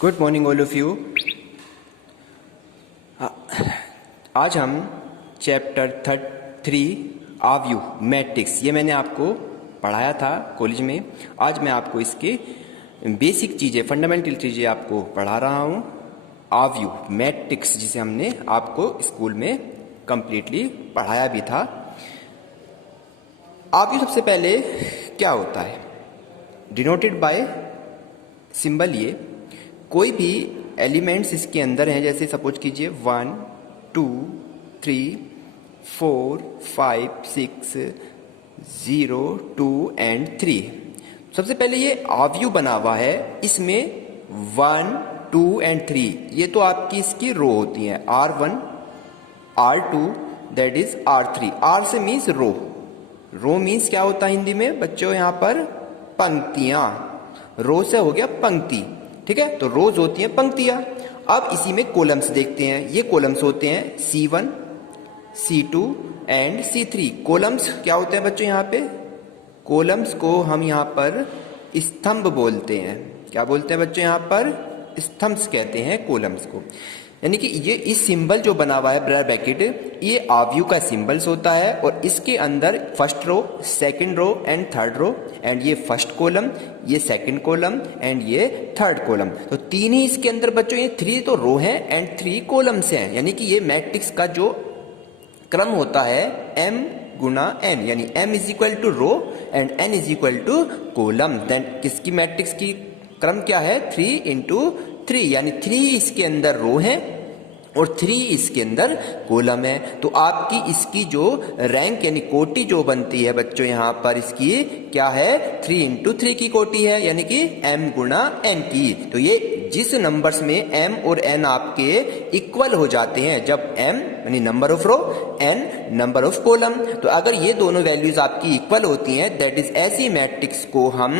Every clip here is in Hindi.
Good morning all of you. आज हम चैप्टर 3 आव्यू मैट्रिक्स, ये मैंने आपको पढ़ाया था कॉलेज में। आज मैं आपको इसके बेसिक चीज़ें, फंडामेंटल चीज़ें आपको पढ़ा रहा हूँ। आव्यू मैट्रिक्स जिसे हमने आपको स्कूल में कंप्लीटली पढ़ाया भी था। आव्यू सबसे पहले क्या होता है? Denoted by symbol. ये कोई भी एलिमेंट्स इसके अंदर हैं, जैसे सपोज कीजिए 1 2 3 4 5 6 0 2 एंड 3। सबसे पहले ये आव्यू बना हुआ है, इसमें 1 2 एंड 3 ये तो आपकी इसकी रो होती हैं। R1 R2 that is R3। R से मीन्स रो। रो मीन्स क्या होता है हिंदी में बच्चों? यहाँ पर पंक्तियां। रो से हो गया पंक्ति, ठीक है। तो रोज होती हैं पंक्तियां। अब इसी में कॉलम्स देखते हैं। ये कॉलम्स होते हैं C1 C2 and C3। Columns क्या होते हैं बच्चों? यहाँ पे कॉलम्स को हम यहाँ पर स्तंभ बोलते हैं। क्या बोलते हैं बच्चों? यहाँ पर स्तंभ कहते हैं कॉलम्स को। यानी कि ये इस सिंबल जो बना हुआ है ब्रैकेट, ये आव्यू का सिंबल्स होता है और इसके अंदर first row, second row and third row, and ये फर्स्ट कॉलम, ये सेकंड कॉलम एंड ये थर्ड कॉलम। तो तीन ही इसके अंदर बच्चों, ये 3 तो रो हैं एंड 3 कॉलम्स हैं। यानी कि ये मैट्रिक्स का जो क्रम होता है m गुना n, यानी m is equal to row and n is equal to column. Then किसकी मैट्रिक्स की क्रम क्या है? 3 इंटू 3, यानी 3 इसके अंदर रो है और 3 इसके अंदर कॉलम है। तो आपकी इसकी जो रैंक यानी कोटि जो बनती है बच्चों, यहाँ पर इसकी क्या है? 3 इंटू 3 की कोटि है, यानी कि m गुना n की। तो ये जिस नंबर्स में m और n आपके इक्वल हो जाते हैं, जब m यानी number of row, n number of column, तो अगर ये दोनों वैल्यूज आपकी इक्वल होती हैं, दैट इज ऐसी मैट्रिक्स को हम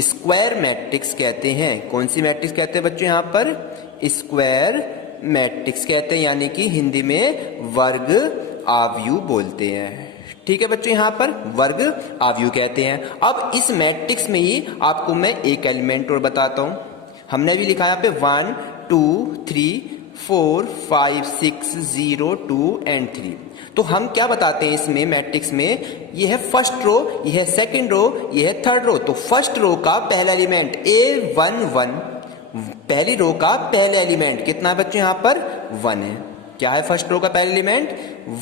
स्क्वायर मैट्रिक्स कहते हैं। कौन सी मैट्रिक्स कहते हैं बच्चों? यहाँ पर स्क्वायर मैट्रिक्स कहते हैं, यानी कि हिंदी में वर्ग आव्यू बोलते हैं। ठीक है बच्चों, यहाँ पर वर्ग आव्यू कहते हैं। अब इस मैट्रिक्स में ही आपको मैं एक एलिमेंट और बताता हूं। हमने भी लिखा यहाँ पे 1 2 3 4 5 6 0 2 एंड 3। तो हम क्या बताते हैं इसमें मैट्रिक्स में? ये है फर्स्ट रो, ये है सेकंड रो, ये है थर्ड रो। तो फर्स्ट रो का पहला एलिमेंट A11, पहली रो का पहला एलिमेंट कितना है बच्चों? यहाँ पर 1 है। क्या है फर्स्ट रो का पहला एलिमेंट?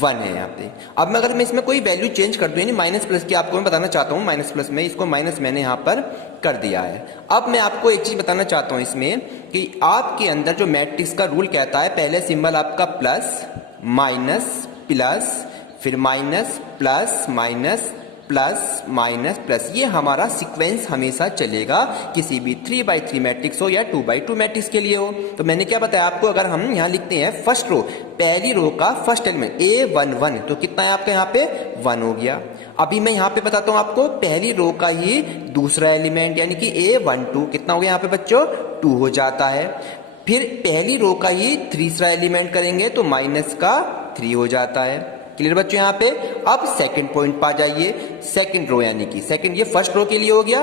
1 है यहाँ पे। अब मैं अगर मैं इसमें कोई वैल्यू चेंज कर दूं, यानी माइनस प्लस की आपको मैं बताना चाहता हूँ, माइनस प्लस में इसको माइनस मैंने यहाँ पर कर दिया है। अब मैं आपको एक चीज बताना चाहता हूँ इसमें कि आपके अंदर जो मैट्रिक्स का रूल कहता है, पहले सिंबल आपका प्लस माइनस प्लस, फिर minus plus minus plus minus plus, ये हमारा सीक्वेंस हमेशा चलेगा किसी भी 3x3 मैट्रिक्स हो या 2x2 मैट्रिक्स के लिए हो। तो मैंने क्या बताया आपको? अगर हम यहाँ लिखते हैं फर्स्ट रो, पहली रो का फर्स्ट एलिमेंट A11, तो कितना है आपका यहाँ पे? 1 हो गया। अभी मैं यहाँ पे बताता हूँ आपको पहली रो का ही दूसरा एलिमेंट, यानी कि A12, कितना हो गया यहाँ पे बच्चों? 2 हो जाता है। फिर पहली रो का ही तीसरा एलिमेंट करेंगे तो माइनस का 3 हो जाता है। क्लियर बच्चों यहाँ पे? अब सेकंड पॉइंट पर आ जाइए। सेकंड रो, यानी कि सेकंड, ये फर्स्ट रो के लिए हो गया।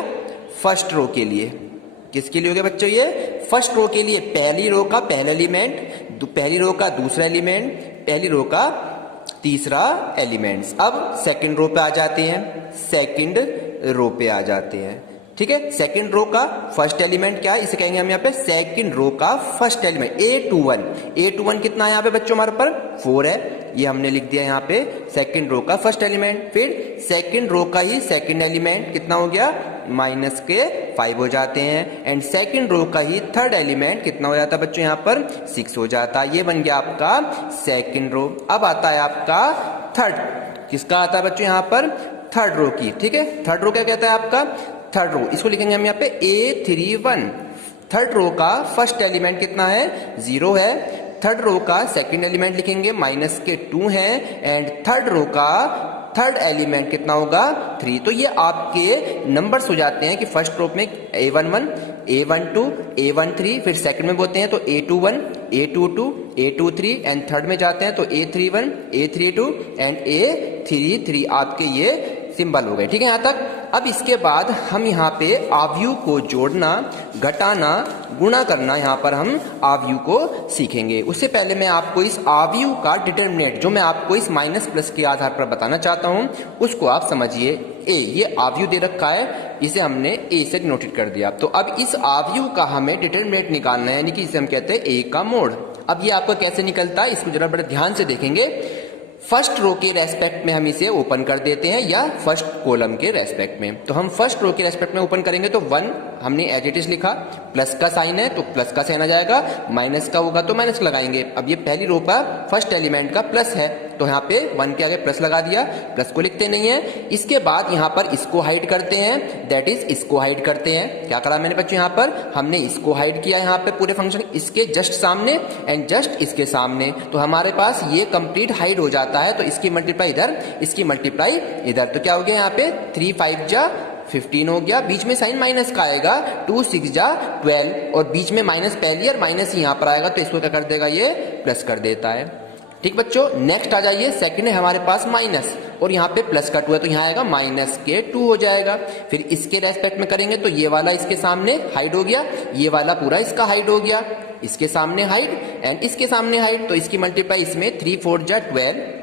फर्स्ट रो के लिए किसके लिए हो गया बच्चों? ये फर्स्ट रो के लिए पहली रो का पहला एलिमेंट, पहली रो का दूसरा एलिमेंट, पहली रो का तीसरा एलिमेंट। अब सेकंड रो पे आ जाते हैं, सेकंड रो पे आ जाते हैं। ठीक है, सेकंड रो का फर्स्ट एलिमेंट क्या है? इसे कहेंगे हम यहाँ पे सेकंड रो का फर्स्ट एलिमेंट A21। A21 कितना है यहाँ पे बच्चों? हमारे पर 4 है, ये हमने लिख दिया यहाँ पे सेकंड रो का फर्स्ट एलिमेंट। फिर सेकंड रो का ही सेकंड एलिमेंट कितना हो गया? माइनस के 5 हो जाते हैं। एंड सेकंड रो का ही थर्ड एलिमेंट कितना हो जाता है बच्चों? यहाँ पर 6 हो जाता है। ये बन गया आपका सेकंड रो। अब आता है आपका थर्ड, किसका आता है बच्चों? यहाँ पर थर्ड रो की। ठीक है, थर्ड रो क्या कहता है आपका? थर्ड रो, इसको लिखेंगे हम यहाँ पे A31। थर्ड रो का फर्स्ट एलिमेंट कितना है? 0 है। थर्ड रो का सेकंड एलिमेंट लिखेंगे, माइनस के 2 है। एंड थर्ड रो का थर्ड एलिमेंट कितना होगा? 3। तो ये आपके नंबर्स हो जाते हैं कि फर्स्ट रो में A11, A12, A13, फिर सेकंड में बोलते हैं तो A21, A22, A23 and third में जाते हैं तो A31, A32 एंड A33 आपके ये सिंबल हो गए। ठीक है यहाँ तक? अब इसके बाद हम यहाँ पे आव्यूह को जोड़ना, घटाना, गुणा करना यहाँ पर हम आव्यूह को सीखेंगे। उससे पहले मैं आपको इस आव्यूह का डिटरमिनेंट जो मैं आपको इस माइनस प्लस के आधार पर बताना चाहता हूँ उसको आप समझिए। ए, ये आव्यूह दे रखा है, इसे हमने ए से नोटेट कर दिया। तो अब इस आव्यूह का हमें डिटरमिनेंट निकालना है, यानी कि इसे हम कहते हैं ए का मोड। अब ये आपको कैसे निकलता है इसको जरा बड़े ध्यान से देखेंगे। फर्स्ट रो के रेस्पेक्ट में हम इसे ओपन कर देते हैं या फर्स्ट कॉलम के रेस्पेक्ट में। तो हम फर्स्ट रो के रेस्पेक्ट में ओपन करेंगे तो 1 हमने एज इट इज लिखा, प्लस का साइन है तो प्लस का साइन आ जाएगा, माइनस का होगा तो माइनस लगाएंगे। अब ये पहली रो का फर्स्ट एलिमेंट का प्लस है तो यहाँ पे 1 के आगे प्लस लगा दिया, प्लस को लिखते नहीं है। इसके बाद यहाँ पर इसको हाइड करते हैं, दैट इज इसको हाइड करते हैं। क्या करा मैंने बच्चों, यहाँ पर हमने इसको हाइड किया, यहाँ पे पूरे फंक्शन इसके जस्ट सामने एंड जस्ट इसके सामने। तो हमारे पास ये कंप्लीट हाइड हो जाता है। तो इसकी मल्टीप्लाई इधर, इसकी मल्टीप्लाई इधर। तो क्या हो गया यहाँ पे 3 5 जा 15 हो गया, बीच में साइन माइनस का आएगा, 2 6 जा 12 और बीच में माइनस पहली और माइनस यहाँ पर आएगा तो इसको क्या कर देगा, ये प्लस कर देता है। ठीक बच्चों, नेक्स्ट आ जाइए। सेकंड है हमारे पास माइनस और यहाँ पे प्लस का 2 है तो यहाँ आएगा माइनस के 2 हो जाएगा। फिर इसके रेस्पेक्ट में करेंगे तो ये वाला इसके सामने हाइड हो गया, ये वाला पूरा इसका हाइड हो गया, इसके सामने हाइड एंड इसके सामने हाइड। तो इसकी मल्टीप्लाई इसमें 3 4 जा 12,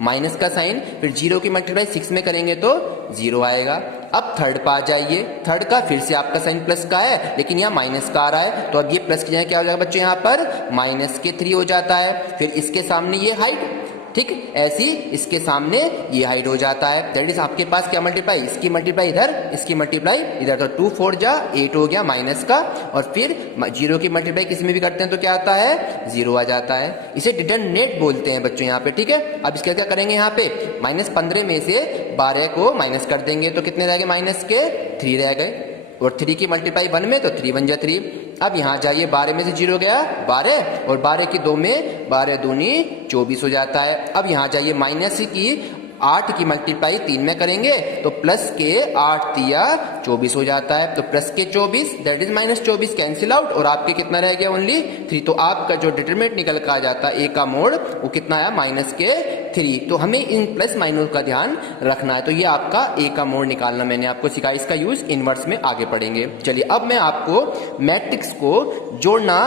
माइनस का साइन, फिर 0 की मल्टीप्लाई 6 में करेंगे तो 0 आएगा। अब थर्ड पे आ जाइए। थर्ड का फिर से आपका साइन प्लस का है लेकिन यहाँ माइनस का आ रहा है तो अब ये प्लस की जगह क्या हो जाएगा बच्चों, यहाँ पर माइनस के 3 हो जाता है। फिर इसके सामने ये हाइड, ठीक, ऐसी इसके सामने ये हाइड हो जाता है। दैट इज आपके पास क्या मल्टीप्लाई, इसकी मल्टीप्लाई इधर, इसकी मल्टीप्लाई इधर। तो 2 4 जा 8 हो गया माइनस का, और फिर 0 की मल्टीप्लाई किसी में भी करते हैं तो क्या आता है, 0 आ जाता है। इसे डिटरमिनेंट बोलते हैं बच्चों यहाँ पे। ठीक है, अब इसका क्या करेंगे, यहाँ पे -15 में से 12 को माइनस कर देंगे तो कितने रह गए, माइनस के 3 रह गए। और 3 की मल्टीप्लाई 1 में तो 3 1 जा 3। अब यहाँ जाइए, 12 में से 0 गया 12 और 12 की 2 में 12 दूनी 24 हो जाता है। अब यहाँ जाइए, माइनस की 8 की मल्टीप्लाई 3 में करेंगे तो प्लस के 8 तिया 24 हो जाता है। तो प्लस के 24 दैट इज -24 कैंसिल आउट और आपके कितना रह गया, ओनली 3। तो आपका जो डिटरमिनेंट निकल कर आ जाता है ए का मोड वो कितना आया, -3। तो हमें इन प्लस माइनस का ध्यान रखना है। तो ये आपका ए का मोड निकालना मैंने आपको सिखाया, इसका यूज इनवर्स में आगे पढ़ेंगे। चलिए अब मैं आपको मैट्रिक्स को जोड़ना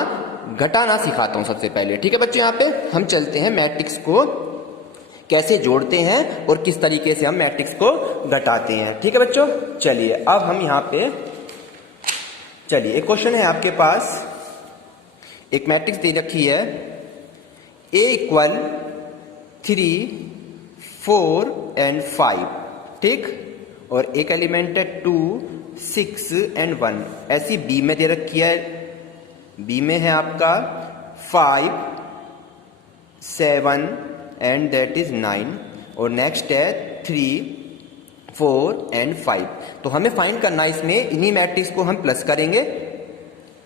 घटाना सिखाता हूं सबसे पहले। ठीक है बच्चों, यहाँ पे हम चलते हैं मैट्रिक्स को कैसे जोड़ते हैं और किस तरीके से हम मैट्रिक्स को घटाते हैं। ठीक है बच्चों, चलिए अब हम यहाँ पे, चलिए एक क्वेश्चन है आपके पास, एक मैट्रिक्स दे रखी है A = 3 4 एंड 5, ठीक, और एक एलिमेंट है 2 6 एंड 1। ऐसी बी में दे रखी है, बी में है आपका 5 7 एंड दैट इज 9 और नेक्स्ट है 3 4 एंड 5। तो हमें फाइंड करना है इसमें, इन्हीं मैट्रिक्स को हम प्लस करेंगे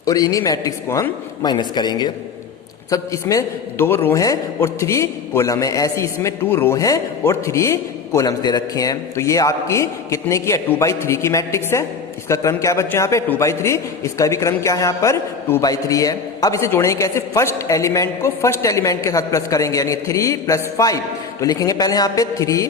और इन्हीं मैट्रिक्स को हम माइनस करेंगे। सब इसमें 2 रो हैं और 3 कॉलम है, ऐसी इसमें 2 रो हैं और 3 कॉलम्स दे रखे हैं। तो ये आपकी कितने की है, 2/3 की मैट्रिक्स है। इसका क्रम क्या है बच्चों, यहाँ पे 2/3, इसका भी क्रम क्या है यहाँ पर 2/3 है। अब इसे जोड़ेंगे कैसे, फर्स्ट एलिमेंट को फर्स्ट एलिमेंट के साथ प्लस करेंगे, यानी 3 + 5। तो लिखेंगे पहले यहाँ पे 3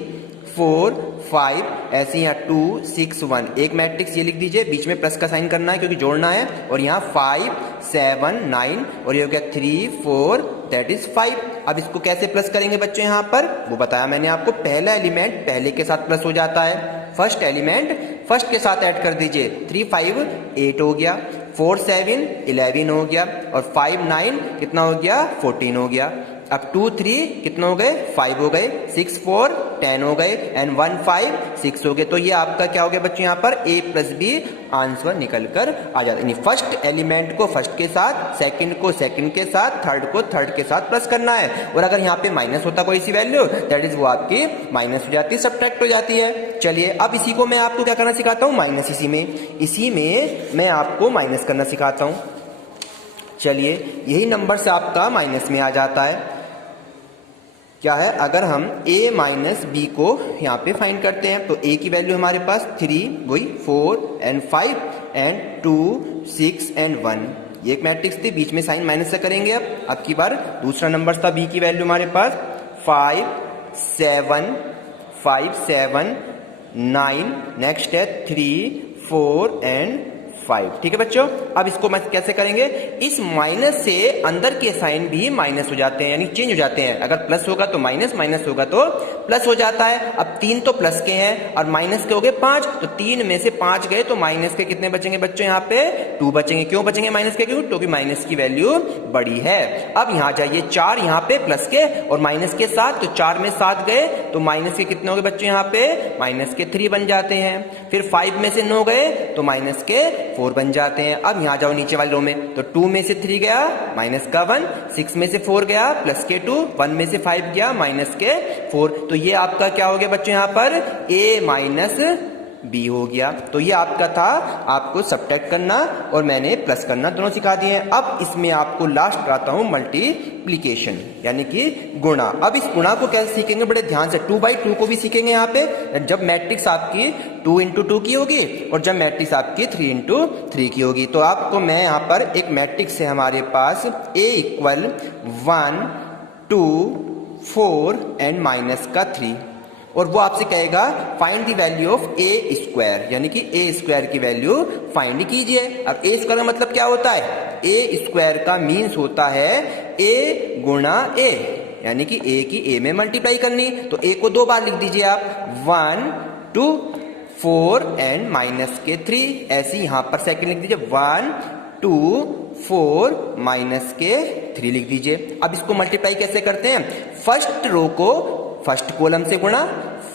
4 5, ऐसे यहाँ 2 6 1, एक मैट्रिक्स ये लिख दीजिए, बीच में प्लस का साइन करना है क्योंकि जोड़ना है, और यहाँ 5 7 9 और ये हो गया 3 4 दैट इज 5। अब इसको कैसे प्लस करेंगे बच्चों, यहाँ पर वो बताया मैंने आपको, पहला एलिमेंट पहले के साथ प्लस हो जाता है, फर्स्ट एलिमेंट फर्स्ट के साथ ऐड कर दीजिए। 3 5 8 हो गया, 4 7 11 हो गया और 5 9 कितना हो गया, 14 हो गया। अब 2 3 कितने हो गए, 5 हो गए, 6 4 10 हो गए एंड 1 5 6 हो गए। तो ये आपका क्या हो गया बच्चों, यहाँ पर A + B आंसर निकल कर आ जाता है। फर्स्ट एलिमेंट को फर्स्ट के साथ, सेकंड को सेकंड के साथ, थर्ड को थर्ड के साथ प्लस करना है। और अगर यहाँ पे माइनस होता कोई सी वैल्यू, दैट इज वो आपकी माइनस हो जाती है, सब्ट्रैक्ट हो जाती है। चलिए अब इसी को मैं आपको क्या करना सिखाता हूँ, माइनस, इसी में मैं आपको माइनस करना सिखाता हूँ। चलिए यही नंबर से आपका माइनस में आ जाता है। क्या है, अगर हम a - b को यहाँ पे फाइंड करते हैं तो a की वैल्यू हमारे पास 3 वही 4 एंड 5 एंड 2 6 एंड 1, ये एक मैट्रिक्स थी, बीच में साइन माइनस से करेंगे। अब की बार दूसरा नंबर था, b की वैल्यू हमारे पास 5 7 9, नेक्स्ट है 3, 4 एंड 5। ठीक है बच्चों, अब इसको कैसे करेंगे, इस माइनस से अंदर के साइन भी माइनस हो जाते हैं, यानी चेंज हो जाते हैं। अगर प्लस होगा तो माइनस, माइनस होगा तो प्लस हो जाता है। अब 3 तो प्लस के हैं और माइनस के हो गए 5, तो 3 में से 5 गए तो माइनस के कितने बचेंगे बच्चों, यहाँ पे 2 बचेंगे। क्यों बचेंगे माइनस के, क्योंकि माइनस की वैल्यू बड़ी है। अब यहाँ जाइए, 4 यहाँ पे प्लस के और माइनस के 7, तो 4 में 7 गए तो माइनस के कितने हो गए बच्चों, यहाँ पे माइनस के 3 बन जाते हैं। फिर 5 में से 9 गए तो माइनस के 4 बन जाते हैं। अब यहाँ जाओ नीचे वाली रो में, तो 2 में से 3 गया माइनस का 1, 6 में से 4 गया प्लस के 2, 1 में से 5 गया माइनस के 4। तो ये आपका क्या हो गया बच्चों, यहाँ पर a माइनस बी हो गया। तो ये आपका था, आपको सब्ट्रैक्ट करना और मैंने प्लस करना दोनों सिखा दिए हैं। अब इसमें आपको लास्ट कराता हूं मल्टीप्लीकेशन, यानी कि गुणा। अब इस गुणा को कैसे सीखेंगे, बड़े ध्यान से। 2/2 को भी सीखेंगे यहाँ पे, जब मैट्रिक्स आपकी 2 into 2 की होगी और जब मैट्रिक्स आपकी 3 into 3 की होगी। तो आपको मैं यहाँ पर एक मैट्रिक्स है हमारे पास, a = 1, 2, 4 एंड माइनस का 3, और वो आपसे कहेगा find the value of A square, यानी कि ए स्क्वायर की वैल्यू फाइंड कीजिए। अब ए स्क्वायर का मतलब क्या होता है, ए स्क्वायर का मीन्स होता है ए गुणा ए, यानी कि ए की ए में मल्टीप्लाई करनी। तो ए को 2 बार लिख दीजिए आप, 1, 2, 4 एंड माइनस के 3। ऐसे यहां पर सेकंड लिख दीजिए, 1, 2, 4 माइनस के 3 लिख दीजिए। अब इसको मल्टीप्लाई कैसे करते हैं, फर्स्ट रो को फर्स्ट कॉलम से गुणा,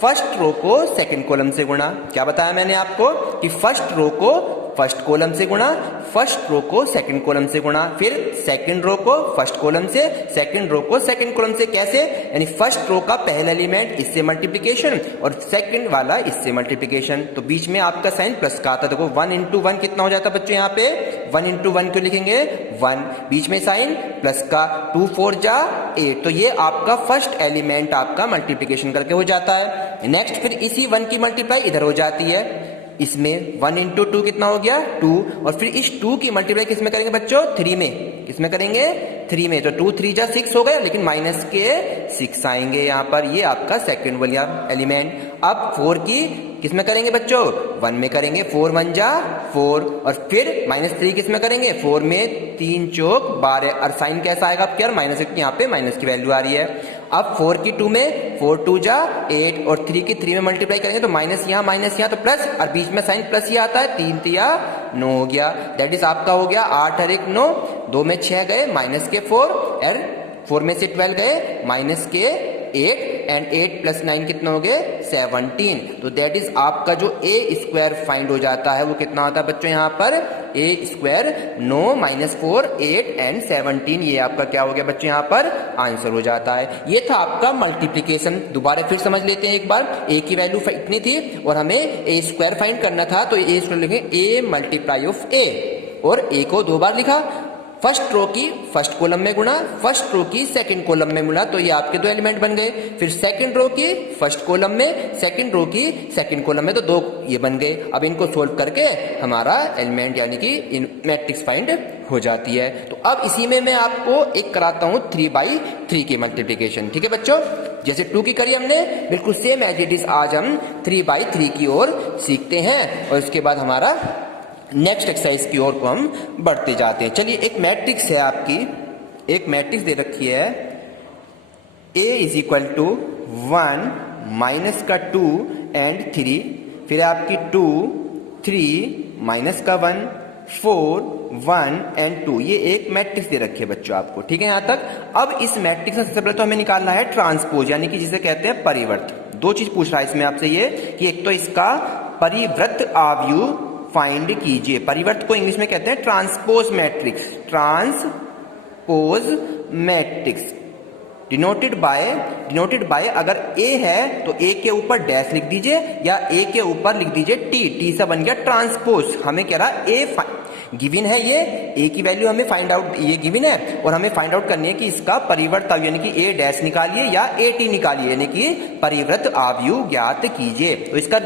फर्स्ट रो को सेकंड कॉलम से गुणा। क्या बताया मैंने आपको कि फर्स्ट रो को फर्स्ट कॉलम से गुणा, फर्स्ट रो को सेकंड कॉलम से गुणा, फिर सेकंड रो को फर्स्ट कॉलम से, सेकंड रो को सेकंड कॉलम से। कैसे, यानी फर्स्ट रो का पहला एलिमेंट इससे मल्टीप्लिकेशन और सेकंड वाला इससे मल्टीप्लिकेशन। तो बीच में आपका साइन प्लस का आता है। देखो 1 into 1 कितना हो जाता है बच्चों, यहाँ पे 1 into 1 क्यों लिखेंगे, 1, बीच में साइन प्लस का, 2 4 जा 8। तो ये आपका फर्स्ट एलिमेंट आपका मल्टीप्लिकेशन करके हो जाता है। नेक्स्ट फिर इसी 1 की मल्टीप्लाई इधर हो जाती है, इसमें 1 into 2 कितना हो गया, 2, और फिर इस 2 की मल्टीप्लाई किसमें करेंगे बच्चों, 3 में। किसमें करेंगे, 3 में। तो 2 3 जा 6 हो गए, लेकिन माइनस के 6 आएंगे यहाँ पर। ये आपका सेकंड वाला एलिमेंट। अब 4 की किसमें करेंगे बच्चों, 1 में करेंगे, 4 1 जा 4, और फिर -3 किसमें करेंगे, 4 में, 3 चौक 12, और साइन कैसा आएगा आपके, माइनस, यहाँ पे माइनस की वैल्यू आ रही है। अब 4 की 2 में, 4 2 जा 8, और 3 की 3 में मल्टीप्लाई करेंगे तो माइनस यहाँ तो प्लस, और बीच में साइन प्लस ही आता है, 3 3 9 हो गया। दैट इज आपका हो गया 8 और 1 9, 2 में 6 गए माइनस के 4, और 4 में से 12 गए माइनस के 8, एंड 8 प्लस 9 कितना हो गए, 17। तो दैट इज आपका जो ए स्क्वायर फाइंड हो जाता है वो कितना होता है बच्चों, यहाँ पर ए स्क्वायर 9 -4 8 एंड 17। ये आपका क्या हो गया बच्चों, यहाँ पर आंसर हो जाता है। ये था आपका मल्टीप्लिकेशन। दोबारा फिर समझ लेते हैं एक बार। ए की वैल्यू इतनी थी और हमें ए स्क्वायर फाइंड करना था, तो ए स्क्वायर लिखेंगे ए मल्टीप्लाई ऑफ ए, और ए को 2 बार लिखा, फर्स्ट रो की फर्स्ट कॉलम में गुणा, फर्स्ट रो की सेकंड कॉलम में गुणा, तो ये आपके 2 एलिमेंट बन गए। फिर सेकंड रो की फर्स्ट कॉलम में, सेकंड रो की सेकंड कॉलम में, तो 2 ये बन गए। अब इनको सोल्व करके हमारा एलिमेंट यानी कि मैट्रिक्स फाइंड हो जाती है। तो अब इसी में मैं आपको एक कराता हूं 3/3 की मल्टीप्लिकेशन। ठीक है बच्चों, जैसे 2 की करी हमने, बिल्कुल सेम एज इट इज आज हम 3/3 की ओर सीखते हैं, और उसके बाद हमारा नेक्स्ट एक्सरसाइज की ओर को हम बढ़ते जाते हैं। चलिए, एक मैट्रिक्स है आपकी, एक मैट्रिक्स दे रखी है, A = 1 माइनस का 2 एंड 3, फिर आपकी 2 3 माइनस का 1 4 1 एंड 2। ये एक मैट्रिक्स दे रखी है बच्चों आपको, ठीक है यहाँ तक। अब इस मैट्रिक्स में सबसे पहले तो हमें निकालना है ट्रांसपोज, यानी कि जिसे कहते हैं परिवर्त। 2 चीज पूछ रहा है इसमें आपसे, ये कि एक तो इसका परिवर्त आव्यूह फाइंड कीजिए। परिवर्त को इंग्लिश में कहते हैं transpose matrix, transpose matrix denoted by अगर ए है तो ए के ऊपर डैश लिख दीजिए, या ए के ऊपर लिख दीजिए टी से बन गया ट्रांसपोज। हमें कह रहा ए गिवन है, ये ए की वैल्यू हमें फाइंड आउट, ये गिवन है, और हमें फाइंड आउट करनी है कि इसका परिवर्त आव्यूह, यानी कि ए डैश निकालिए या ए टी निकालिए, यानी कि परिवर्त आव्यूह ज्ञात कीजिए। तो इसका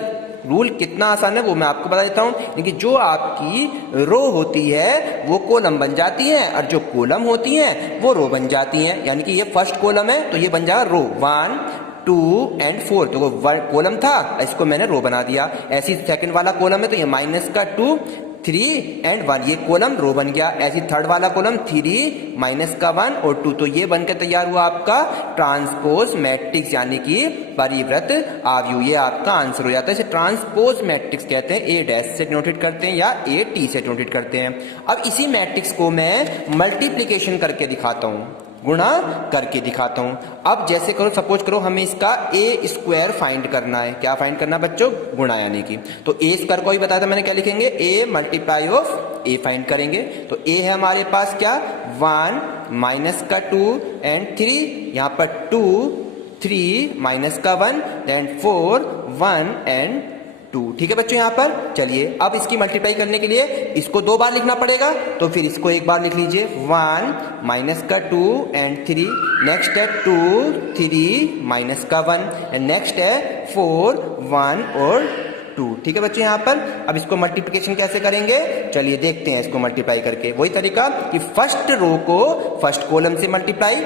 रूल कितना आसान है वो मैं आपको बता देता हूं, लेकिन जो आपकी रो होती है वो कॉलम बन जाती है, और जो कॉलम होती है वो रो बन जाती हैं। यानी कि ये फर्स्ट कॉलम है तो ये बन जाएगा रो 1 2 एंड 4, तो कॉलम था, इसको मैंने रो बना दिया। ऐसी सेकंड वाला कॉलम है तो ये माइनस का 2, 3 एंड 1, ये कॉलम रो बन गया। ऐसी थर्ड वाला कॉलम 3 माइनस का 1 और 2, तो ये बनकर तैयार हुआ आपका ट्रांसपोज मैट्रिक्स यानी कि परिवृत आव्यूह। ये आपका आंसर हो जाता है। इसे ट्रांसपोज मैट्रिक्स कहते हैं, ए डैश से डिनोटेड करते हैं या ए टी से डिनोटेड करते हैं। अब इसी मैट्रिक्स को मैं मल्टीप्लीकेशन करके दिखाता हूं, गुणा करके दिखाता हूं। अब जैसे करो, सपोज करो हमें इसका ए स्क्वायर फाइंड करना है। क्या फाइंड करना बच्चों? गुणा यानी कि, तो ए स्क्वायर को ही बताया था मैंने, क्या लिखेंगे? A multiply of A find करेंगे। तो ए है हमारे पास क्या? 1 माइनस का 2 एंड 3, यहां पर 2 3 माइनस का 1 देन 4 1 एंड 2। ठीक है बच्चों, यहां पर चलिए अब इसकी मल्टीप्लाई करने के लिए इसको 2 बार लिखना पड़ेगा, तो फिर इसको एक बार लिख लीजिए। 1 माइनस का 2 एंड 3, नेक्स्ट है 2 3 माइनस का 1 एंड नेक्स्ट है 4 1 और 2। ठीक है बच्चों, यहां पर अब इसको मल्टीप्लिकेशन कैसे करेंगे? चलिए देखते हैं इसको मल्टीप्लाई करके। वही तरीका कि फर्स्ट रो को फर्स्ट कॉलम से मल्टीप्लाई,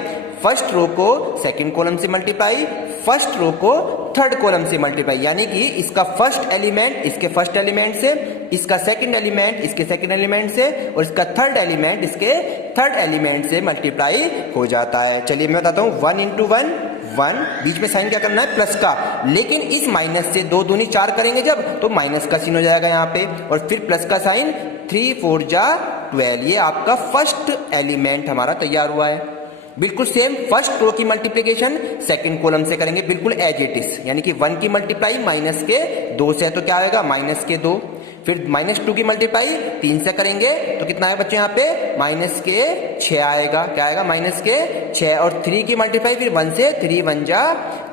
फर्स्ट रो को सेकंड कॉलम से मल्टीप्लाई, फर्स्ट रो को थर्ड कॉलम से मल्टीप्लाई, यानी कि इसका फर्स्ट एलिमेंट इसके फर्स्ट एलिमेंट से, इसका सेकंड एलिमेंट इसके सेकंड एलिमेंट से और इसका थर्ड एलिमेंट इसके थर्ड एलिमेंट से मल्टीप्लाई हो जाता है। चलिए मैं बताता हूं, 1 इंटू 1 1, बीच में साइन क्या करना है? प्लस का, लेकिन इस माइनस से 2 दूनी 4 करेंगे जब, तो माइनस का सीन हो जाएगा यहाँ पे, और फिर प्लस का साइन 3 4 जा 12। ये आपका फर्स्ट एलिमेंट हमारा तैयार हुआ है। बिल्कुल सेम फर्स्ट रो की मल्टीप्लिकेशन सेकंड कॉलम से करेंगे, बिल्कुल एज इट इज, यानी कि 1 की मल्टीप्लाई माइनस के 2 से, तो क्या आएगा? माइनस के 2। फिर -2 की मल्टीप्लाई 3 से करेंगे तो कितना है बच्चों यहाँ पे? माइनस के 6 आएगा। क्या आएगा? माइनस के 6। और 3 की मल्टीप्लाई फिर 1 से, 3 1 जा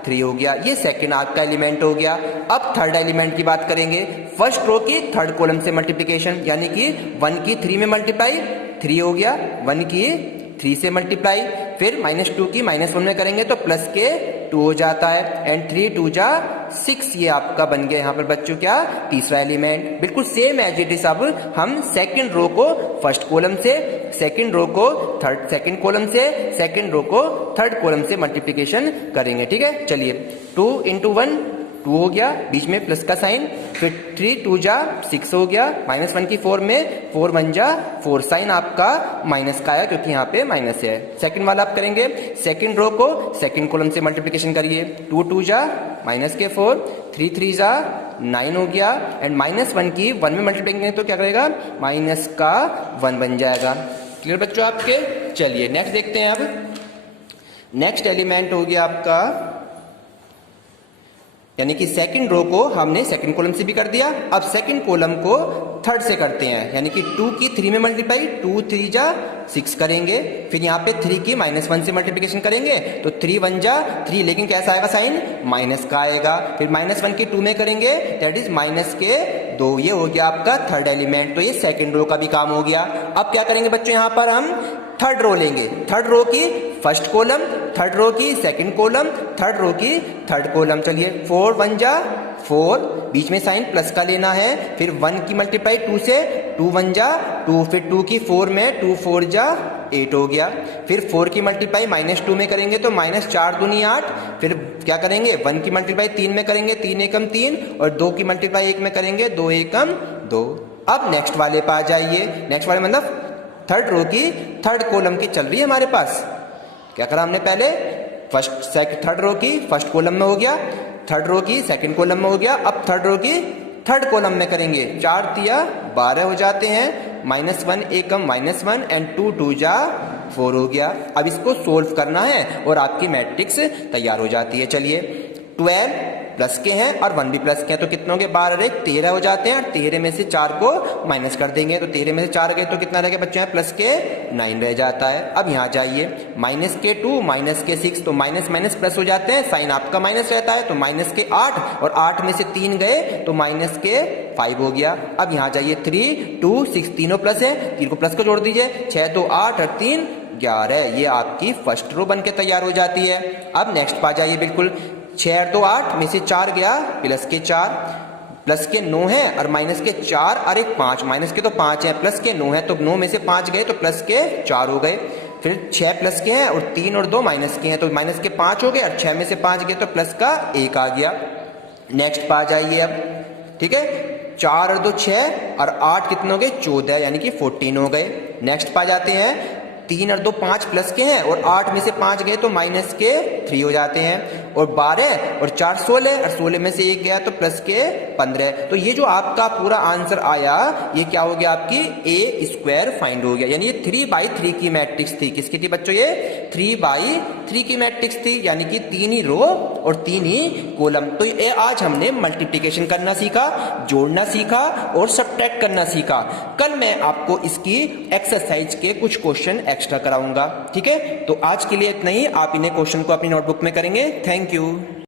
3 हो गया। ये सेकंड आपका एलिमेंट हो गया। अब थर्ड एलिमेंट की बात करेंगे, फर्स्ट रो की थर्ड कॉलम से मल्टीप्लिकेशन, यानी कि 1 की 3 में मल्टीप्लाई 3 हो गया, 1 की 3 से मल्टीप्लाई, फिर -2 की -1 में करेंगे तो प्लस के 2 हो जाता है एंड 3 2 जा 6। ये आपका बन गया यहाँ पर बच्चों क्या? तीसरा एलिमेंट। बिल्कुल सेम एज इट इज। अब हम सेकंड रो को फर्स्ट कॉलम से, सेकंड रो को थर्ड सेकंड कॉलम से, सेकंड रो को थर्ड कॉलम से मल्टीप्लिकेशन करेंगे। ठीक है, चलिए 2 इंटू 1 2 हो गया, बीच में प्लस का साइन, फिर 3 2 जा 6 हो गया, -1 की 4 में 4 1 जा 4, साइन आपका माइनस का आया क्योंकि यहाँ पे माइनस है। सेकंड वाला आप करेंगे, सेकंड रो को सेकंड कॉलम से मल्टीप्लिकेशन करिए। 2 2 जा -4, 3 3 जा 9 हो गया एंड -1 की 1 में मल्टीप्लाई करेंगे तो क्या करेगा? माइनस का 1 बन जाएगा। क्लियर बच्चों आपके? चलिए नेक्स्ट देखते हैं। अब नेक्स्ट एलिमेंट हो गया आपका, यानी कि सेकंड रो को हमने सेकंड कॉलम से भी कर दिया, अब सेकंड कॉलम को थर्ड से करते हैं, यानी कि 2 की 3 में मल्टीप्लाई, 2 3 जा 6 करेंगे, फिर यहाँ पे 3 की -1 से मल्टीप्लिकेशन करेंगे तो 3 1 जा 3, लेकिन कैसा आएगा साइन? माइनस का आएगा। फिर -1 की 2 में करेंगे, दैट इज माइनस के 2। ये हो गया आपका थर्ड एलिमेंट। तो ये सेकंड रो का भी काम हो गया। अब क्या करेंगे बच्चों? यहाँ पर हम थर्ड रो लेंगे, थर्ड रो की फर्स्ट कॉलम, थर्ड रो की सेकंड कॉलम, थर्ड रो की थर्ड कॉलम। चलिए 4 1 जा 4, बीच में साइन प्लस का लेना है, फिर 1 की मल्टीप्लाई 2 से, 2 1 जा 2, फिर 2 की 4 में 2 4 जा 8 हो गया, फिर 4 की मल्टीप्लाई -2 में करेंगे तो -4 दूनी 8, फिर क्या करेंगे? 1 की मल्टीप्लाई 3 में करेंगे, 3 एकम 3, और 2 की मल्टीप्लाई 1 में करेंगे, 2 एकम 2। अब नेक्स्ट वाले पे आ जाइए। नेक्स्ट वाले मतलब थर्ड रो की थर्ड कॉलम की चल रही है हमारे पास। क्या करा हमने पहले? थर्ड रो की फर्स्ट कॉलम में हो गया, थर्ड रो की सेकंड कॉलम में हो गया, अब थर्ड रो की थर्ड कॉलम में करेंगे। 4 तिया 12 हो जाते हैं, -1 एकम -1 एंड 2 2 जा 4 हो गया। अब इसको सोल्व करना है और आपकी मैट्रिक्स तैयार हो जाती है। चलिए 12 प्लस के हैं और 1 भी प्लस के हैं, तो कितनों के 12 13 हो जाते हैं, और 13 में से 4 को माइनस कर देंगे तो 13 में से 4 गए तो कितना रह गया बच्चों? प्लस के 9 रह जाता है। अब यहाँ जाइए, -2 -6, तो माइनस माइनस प्लस हो जाते हैं, साइन आपका माइनस रहता है, तो -8, और 8 में से 3 गए तो -5 हो गया। अब यहाँ जाइए 3 2 6 तीनों प्लस है, 3 को प्लस को जोड़ दीजिए, 6 2 8 और 3 11। ये आपकी फर्स्ट रो बन के तैयार हो जाती है। अब नेक्स्ट पा जाइए, बिल्कुल 6 2 8 में से 4 गया, प्लस के 4, प्लस के 9 है और माइनस के 4 और एक 5, माइनस के तो 5 है, प्लस के 9 है तो 9 में से 5 गए तो प्लस के 4 हो गए। फिर 6 प्लस के हैं और 3 और 2 माइनस के हैं, तो माइनस के 5 हो गए और 6 में से 5 गए तो प्लस का 1 आ गया। नेक्स्ट पा जाइए अब, ठीक है, 4 और 2 6 और 8 कितने हो गए 14, यानी कि 14 हो गए। नेक्स्ट पा जाते हैं 3 और 2 5 प्लस के हैं और 8 में से 5 गए तो माइनस के 3 हो जाते हैं, और 12 और 4 16 और 16 में से 1 गया तो प्लस के 15। तो ये जो आपका पूरा आंसर आया ये क्या हो गया, आपकी ए स्क्वायर फाइंड हो गया, यानी ये 3/3 की मैट्रिक्स थी। किसकी थी बच्चों, ये 3/3 की मैट्रिक्स थी, यानी कि 3 ही रो और 3 ही कॉलम। तो ये आज हमने मल्टीप्लिकेशन करना सीखा, जोड़ना सीखा और सब्ट्रैक्ट करना सीखा। कल मैं आपको इसकी एक्सरसाइज के कुछ क्वेश्चन एक्स्ट्रा कराऊंगा, ठीक है। तो आज के लिए इतना ही, आप इन्हें क्वेश्चन को अपनी नोटबुक में करेंगे। Thank you.